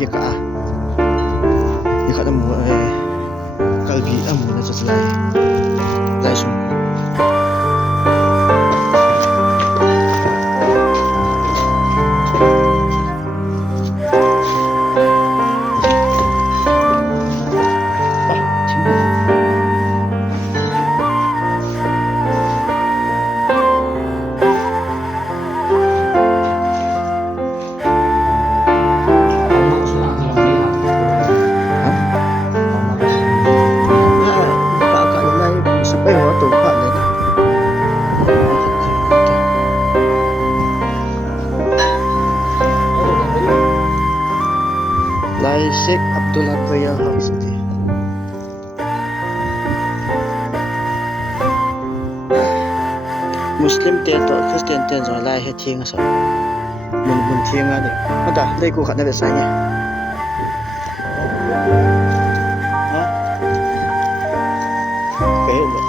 cái cả cái khát mù kalbi mù nó sẽ lại xuống Sheikh Abdullah Prayer House iti. Muslim te to Christian te zo lai he thing so mun thing a ni ata lei ku khat na le sai ni ha ke le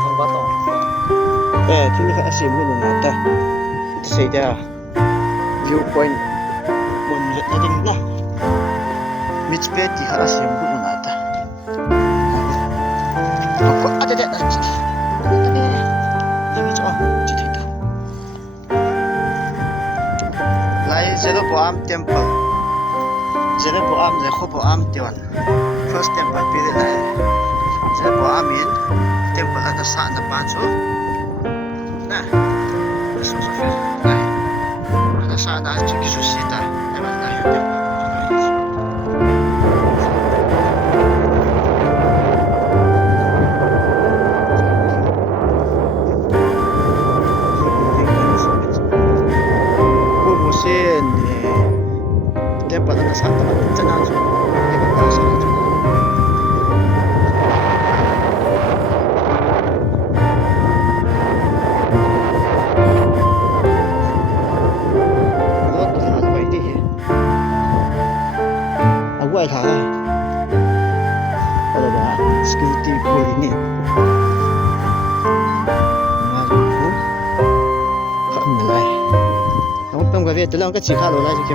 không có tổ thi ni kha asim mun na ta sei da viewpoint mun let na ding na mitch pe ti kha asim mun na ta ko ada da chi ni cho chi thita lai Jeroboam temple Jeroboam Rehoboam tiwan first temple pe lai Jeroboam in temple ada sa na pa chu na so so fe lai ada sa na chi ki su sita na na yo tempat ada sa tempat tenang so ke ba sa chu thả đây là security của ini ngaji khẩn lại không trong cái việc từ lâu cái chỉ khá rồi lại chứ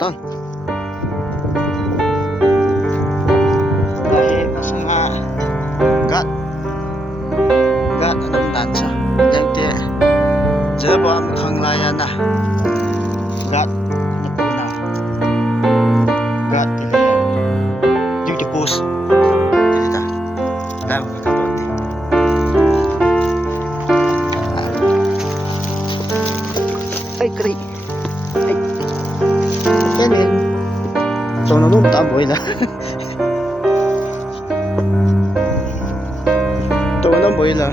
tan đây masang gat adam dan sa yang te Jeroboam khang laya na gat na puna gat ile duty post dita daw ka bote ay kri ay yan yan so nó đúng tạm bội là tôi nó bội là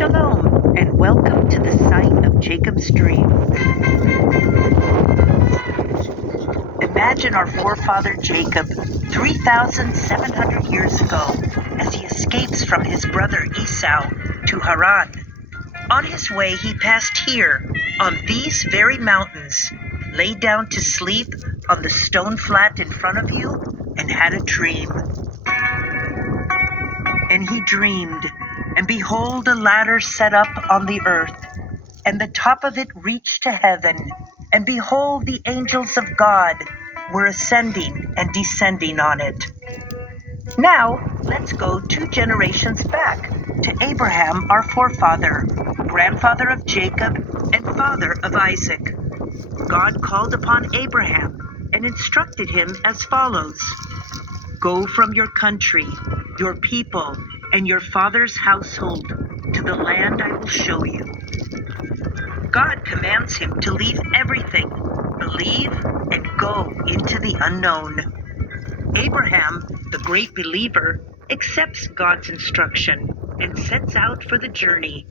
Shalom and welcome to the site of Jacob's dream. Imagine our forefather Jacob 3,700 years ago as he escapes from his brother Esau to Haran. On his way, he passed here on these very mountains, lay down to sleep on the stone flat in front of you, and had a dream. And he dreamed, and behold, a ladder set up on the earth, and the top of it reached to heaven, and behold, the angels of God were ascending and descending on it. Now, let's go 2 generations back to Abraham, our forefather, grandfather of Jacob, and father of Isaac. God called upon Abraham and instructed him as follows: "Go from your country, your people, and your father's household to the land I will show you." God commands him to leave everything, believe, and go into the unknown. Abraham, the great believer, accepts God's instruction and sets out for the journey.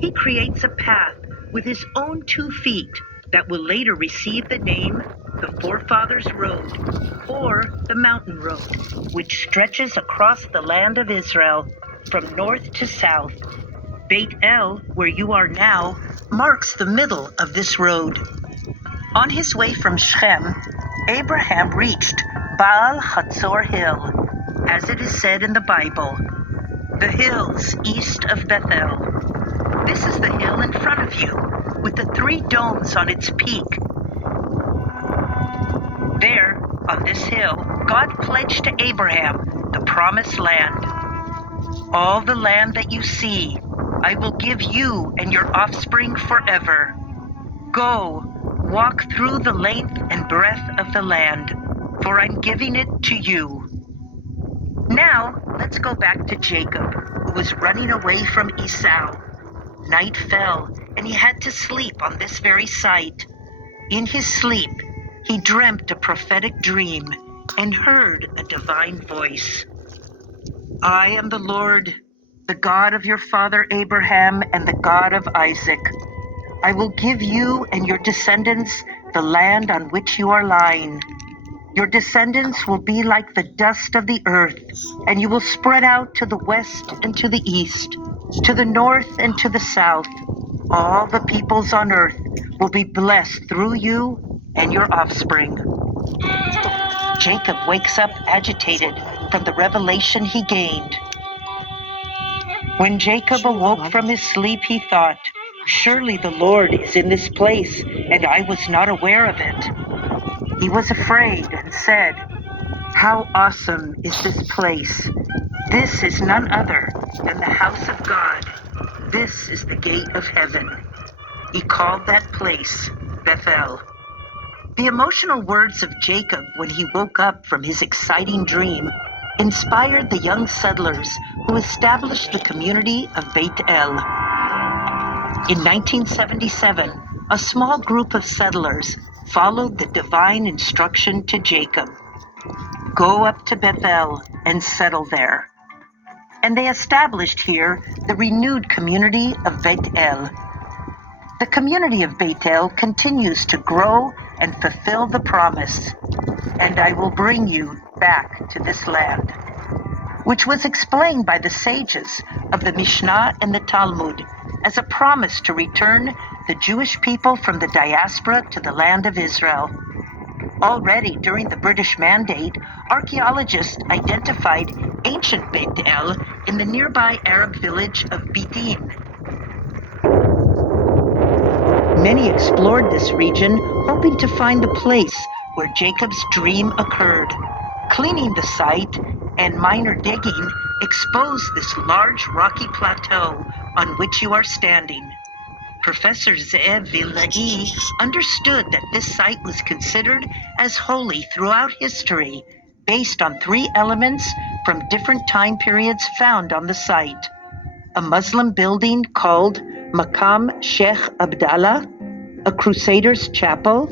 He creates a path with his own 2 feet that will later receive the name the Forefathers' Road, or the Mountain Road, which stretches across the land of Israel from north to south. Beit El, where you are now, marks the middle of this road. On his way from Shechem, Abraham reached Baal Hatzor Hill, as it is said in the Bible, the hills east of Bethel. This is the hill in front of you, with the 3 domes on its peak. There, on this hill, God pledged to Abraham the promised land. "All the land that you see, I will give you and your offspring forever. Go, walk through the length and breadth of the land, for I'm giving it to you." Now, let's go back to Jacob, who was running away from Esau. Night fell, and he had to sleep on this very site. In his sleep, he dreamt a prophetic dream and heard a divine voice. "I am the Lord, the God of your father Abraham and the God of Isaac. I will give you and your descendants the land on which you are lying. Your descendants will be like the dust of the earth, and you will spread out to the west and to the east, to the north and to the south. All the peoples on earth will be blessed through you and your offspring." Jacob wakes up agitated from the revelation he gained. When Jacob awoke from his sleep, he thought, "Surely the Lord is in this place, and I was not aware of it." He was afraid and said, "How awesome is this place! This is none other than the house of God. This is the gate of heaven." He called that place Bethel. The emotional words of Jacob when he woke up from his exciting dream inspired the young settlers who established the community of Beit El. In 1977, a small group of settlers followed the divine instruction to Jacob: "Go up to Bethel and settle there." And they established here the renewed community of Beit El. The community of Beit El continues to grow and fulfill the promise, "And I will bring you back to this land," which was explained by the sages of the Mishnah and the Talmud as a promise to return the Jewish people from the diaspora to the land of Israel. Already during the British Mandate, archaeologists identified ancient Beit El in the nearby Arab village of Bidin. Many explored this region, hoping to find the place where Jacob's dream occurred. Cleaning the site and minor digging exposed this large rocky plateau on which you are standing. Professor Ze'ev Villai understood that this site was considered as holy throughout history, based on 3 elements from different time periods found on the site: a Muslim building called Maqam Sheikh Abdallah, a Crusaders' chapel,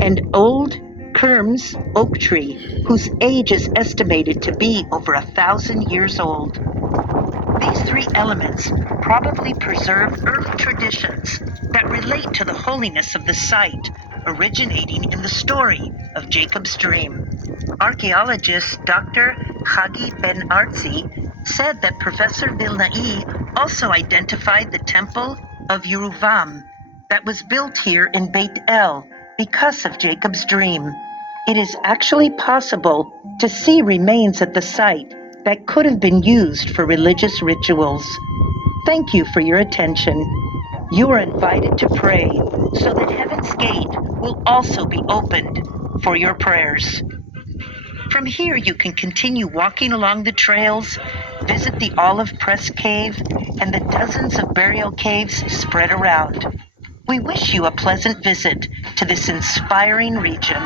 and old Kerm's oak tree, whose age is estimated to be over 1,000 years old. These three elements probably preserve earth traditions that relate to the holiness of the site, originating in the story of Jacob's dream. Archaeologist Dr. Hagi Ben Artzi said that Professor Vilnai also identified the temple of Yeruvam that was built here in Beit El because of Jacob's dream. It is actually possible to see remains at the site that could have been used for religious rituals. Thank you for your attention. You are invited to pray so that Heaven's Gate will also be opened for your prayers. From here, you can continue walking along the trails, visit the Olive Press Cave, and the dozens of burial caves spread around. We wish you a pleasant visit to this inspiring region.